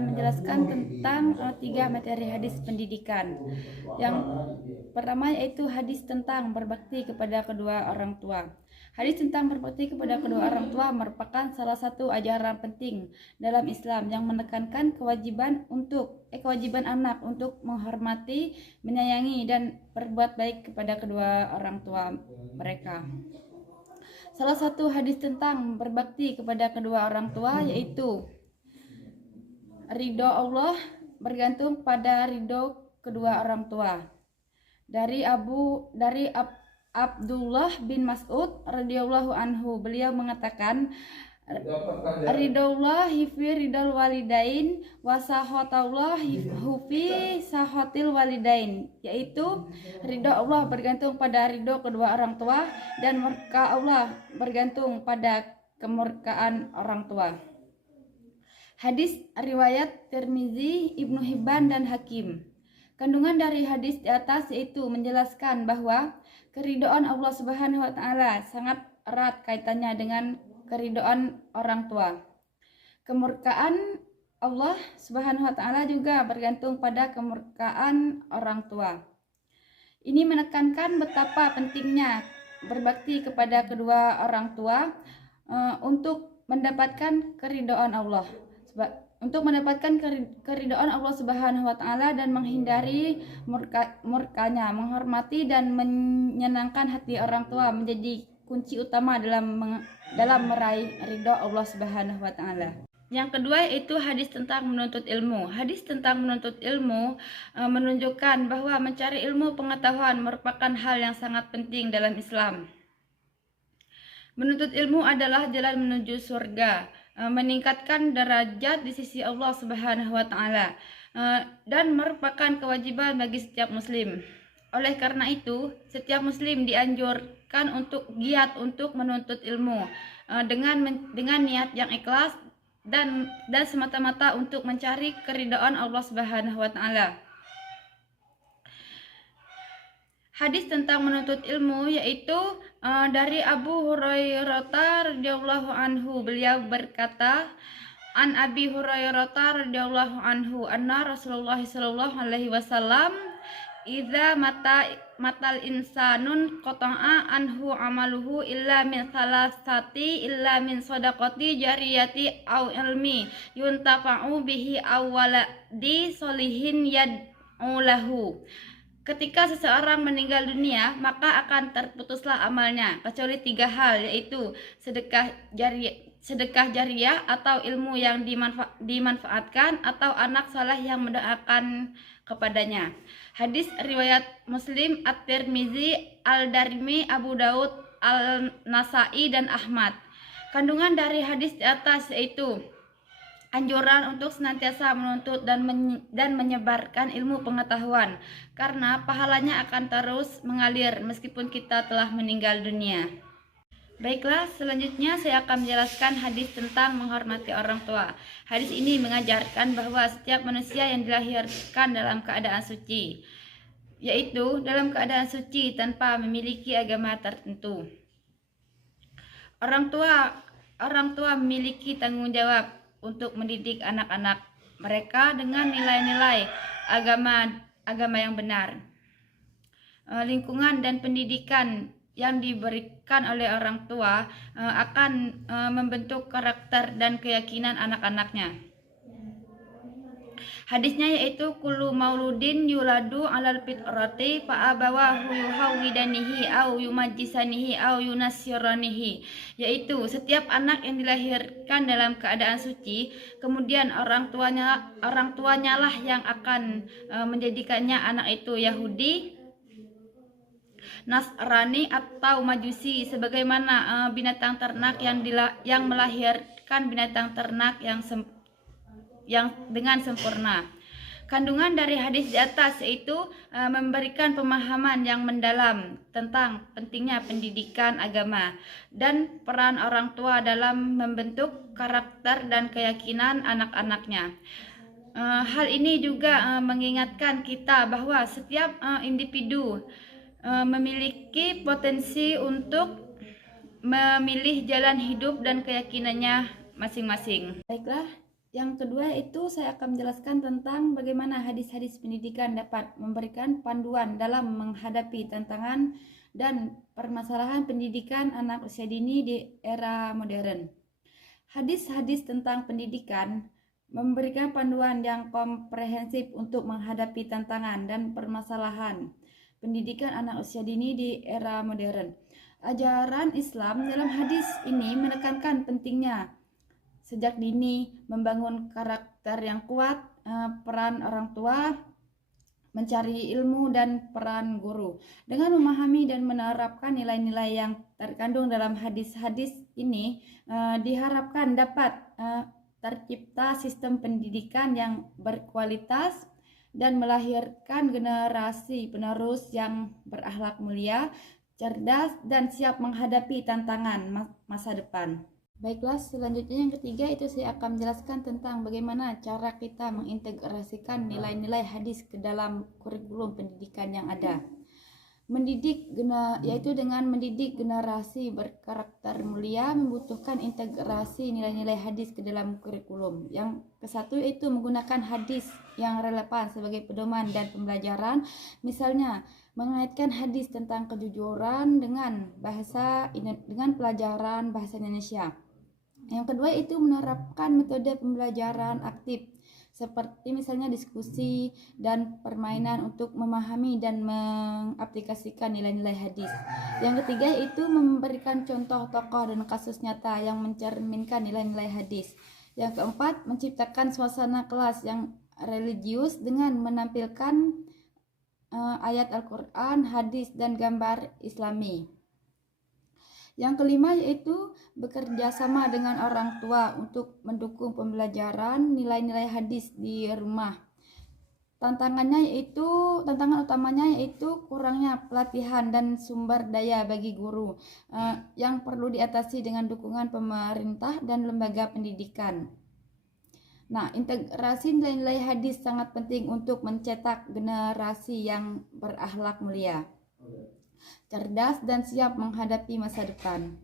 akan menjelaskan tentang 3 materi hadis pendidikan. Yang pertama yaitu hadis tentang berbakti kepada kedua orang tua. Hadis tentang berbakti kepada kedua orang tua merupakan salah satu ajaran penting dalam Islam yang menekankan kewajiban anak untuk menghormati, menyayangi, dan berbuat baik kepada kedua orang tua mereka. Salah satu hadis tentang berbakti kepada kedua orang tua yaitu ridho Allah bergantung pada ridho kedua orang tua. Dari Abdullah bin Mas'ud radhiyallahu anhu, beliau mengatakan, ridaullahi fi ridal walidain wa sakhatallahi fi sakhatil walidain, yaitu ridho Allah bergantung pada ridho kedua orang tua dan murka Allah bergantung pada kemurkaan orang tua. Hadis riwayat Tirmizi, Ibnu Hibban, dan Hakim. Kandungan dari hadis di atas yaitu menjelaskan bahwa keridhaan Allah Subhanahu wa taala sangat erat kaitannya dengan keridhaan orang tua. Kemurkaan Allah Subhanahu wa taala juga bergantung pada kemurkaan orang tua. Ini menekankan betapa pentingnya berbakti kepada kedua orang tua untuk mendapatkan keridhaan Allah. Untuk mendapatkan keridhaan Allah Subhanahu wa taala dan menghindari murkanya, menghormati dan menyenangkan hati orang tua menjadi kunci utama dalam meraih ridho Allah Subhanahu wa taala. Yang kedua yaitu hadis tentang menuntut ilmu. Hadis tentang menuntut ilmu menunjukkan bahwa mencari ilmu pengetahuan merupakan hal yang sangat penting dalam Islam. Menuntut ilmu adalah jalan menuju surga, meningkatkan derajat di sisi Allah Subhanahu wa taala, dan merupakan kewajiban bagi setiap muslim. Oleh karena itu, setiap muslim dianjurkan untuk giat untuk menuntut ilmu dengan niat yang ikhlas dan semata-mata untuk mencari keridhaan Allah Subhanahu wa taala. Hadis tentang menuntut ilmu yaitu dari Abu Hurairah radhiyallahu anhu, beliau berkata, an Abi Hurairah radhiyallahu anhu anna Rasulullah sallallahu alaihi wasallam idza matal insanun qata'a anhu amaluhu illa min salasati illa min shadaqati jariyati aw ilmi yuntafa'u bihi aw waladi solihin yad'u lahu. Ketika seseorang meninggal dunia, maka akan terputuslah amalnya, kecuali 3 hal, yaitu sedekah jariyah atau ilmu yang dimanfaatkan atau anak saleh yang mendoakan kepadanya. Hadis riwayat Muslim, At-Tirmizi, Al-Darimi, Abu Daud, Al-Nasai, dan Ahmad. Kandungan dari hadis di atas yaitu anjuran untuk senantiasa menuntut dan menyebarkan ilmu pengetahuan, karena pahalanya akan terus mengalir meskipun kita telah meninggal dunia. Baiklah, selanjutnya saya akan menjelaskan hadis tentang menghormati orang tua. Hadis ini mengajarkan bahwa setiap manusia yang dilahirkan dalam keadaan suci, yaitu dalam keadaan suci tanpa memiliki agama tertentu. Orang tua memiliki tanggung jawab untuk mendidik anak-anak mereka dengan nilai-nilai agama yang benar. Lingkungan dan pendidikan yang diberikan oleh orang tua akan membentuk karakter dan keyakinan anak-anaknya. Hadisnya yaitu kullu mauludin yuladu alal fitrati fa abawahu yuhawidanihi au yumajjisanihi au yunassiranihi, yaitu setiap anak yang dilahirkan dalam keadaan suci, kemudian orang tuanya lah yang akan menjadikannya anak itu Yahudi, Nasrani, atau Majusi, sebagaimana binatang ternak yang melahirkan binatang ternak yang dengan sempurna. Kandungan dari hadis di atas yaitu memberikan pemahaman yang mendalam tentang pentingnya pendidikan agama dan peran orang tua dalam membentuk karakter dan keyakinan anak-anaknya. Hal ini juga mengingatkan kita bahwa setiap individu memiliki potensi untuk memilih jalan hidup dan keyakinannya masing-masing. Baiklah, Yang kedua itu saya akan menjelaskan tentang bagaimana hadis-hadis pendidikan dapat memberikan panduan dalam menghadapi tantangan dan permasalahan pendidikan anak usia dini di era modern. Hadis-hadis tentang pendidikan memberikan panduan yang komprehensif untuk menghadapi tantangan dan permasalahan pendidikan anak usia dini di era modern. Ajaran Islam dalam hadis ini menekankan pentingnya sejak dini membangun karakter yang kuat, peran orang tua, mencari ilmu, dan peran guru. Dengan memahami dan menerapkan nilai-nilai yang terkandung dalam hadis-hadis ini, diharapkan dapat tercipta sistem pendidikan yang berkualitas dan melahirkan generasi penerus yang berakhlak mulia, cerdas, dan siap menghadapi tantangan masa depan. Baiklah, selanjutnya yang ketiga itu saya akan menjelaskan tentang bagaimana cara kita mengintegrasikan nilai-nilai hadis ke dalam kurikulum pendidikan yang ada. Yaitu dengan mendidik generasi berkarakter mulia membutuhkan integrasi nilai-nilai hadis ke dalam kurikulum. Yang kesatu yaitu menggunakan hadis yang relevan sebagai pedoman dan pembelajaran. Misalnya, mengaitkan hadis tentang kejujuran dengan pelajaran bahasa Indonesia. Yang kedua itu menerapkan metode pembelajaran aktif seperti misalnya diskusi dan permainan untuk memahami dan mengaplikasikan nilai-nilai hadis. Yang ketiga itu memberikan contoh tokoh dan kasus nyata yang mencerminkan nilai-nilai hadis. Yang keempat, menciptakan suasana kelas yang religius dengan menampilkan ayat Al-Quran, hadis, dan gambar Islami. Yang kelima yaitu bekerja sama dengan orang tua untuk mendukung pembelajaran nilai-nilai hadis di rumah. Tantangan utamanya yaitu kurangnya pelatihan dan sumber daya bagi guru yang perlu diatasi dengan dukungan pemerintah dan lembaga pendidikan. Nah, integrasi nilai-nilai hadis sangat penting untuk mencetak generasi yang berakhlak mulia, cerdas, dan siap menghadapi masa depan.